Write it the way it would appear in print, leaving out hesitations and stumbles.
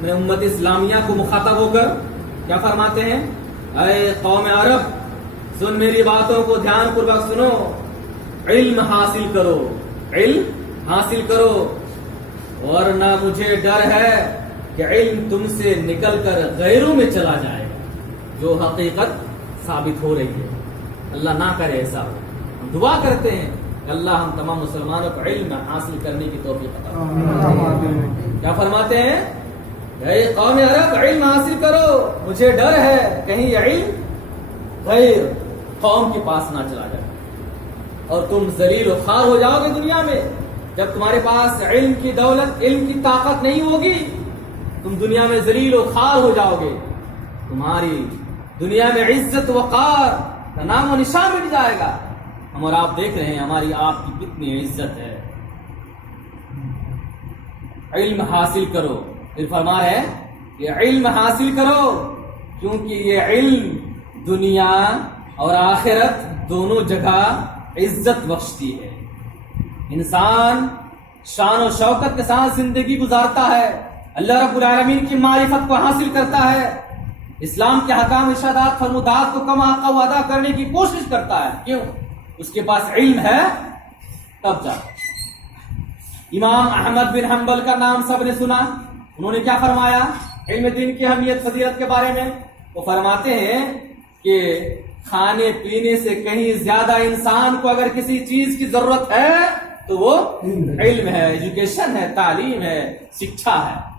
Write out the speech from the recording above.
میں امت اسلامیہ کو مخاطب ہو کر کیا فرماتے ہیں؟ اے قوم عرب، سن میری باتوں کو دھیان پوروک سنو، علم حاصل کرو، علم حاصل کرو، ورنہ مجھے ڈر ہے کہ علم تم سے نکل کر غیروں میں چلا جائے گا، جو حقیقت ثابت ہو رہی ہے۔ اللہ نہ کرے ایسا ہو۔ ہم دعا کرتے ہیں کہ اللہ ہم تمام مسلمانوں کو علم حاصل کرنے کی توفیق عطا فرمائے۔ کیا فرماتے ہیں؟ اے قوم عرب، علم حاصل کرو، مجھے ڈر ہے کہیں یہ علم غیر قوم کے پاس نہ چلا جائے اور تم ذلیل و خوار ہو جاؤ گے دنیا میں۔ جب تمہارے پاس علم کی دولت، علم کی طاقت نہیں ہوگی، تم دنیا میں ذلیل و خوار ہو جاؤ گے، تمہاری دنیا میں عزت وقار کا نام و نشان مٹ جائے گا۔ ہم اور آپ دیکھ رہے ہیں ہماری آپ کی کتنی عزت ہے۔ علم حاصل کرو، پھر فرما رہے ہیں یہ علم حاصل کرو کیونکہ یہ علم دنیا اور آخرت دونوں جگہ عزت بخشتی ہے۔ انسان شان و شوکت کے ساتھ زندگی گزارتا ہے، اللہ رب العالمین کی معرفت کو حاصل کرتا ہے، اسلام کے حکام ارشادات فرمودات کو کما حق ادا کرنے کی کوشش کرتا ہے۔ کیوں؟ اس کے پاس علم ہے تب جا۔ امام احمد بن حنبل کا نام سب نے سنا، انہوں نے کیا فرمایا علم دین کی اہمیت فضیلت کے بارے میں؟ وہ فرماتے ہیں کہ کھانے پینے سے کہیں زیادہ انسان کو اگر کسی چیز کی ضرورت ہے تو وہ علم ہے، ایجوکیشن ہے، تعلیم ہے، شکشا ہے۔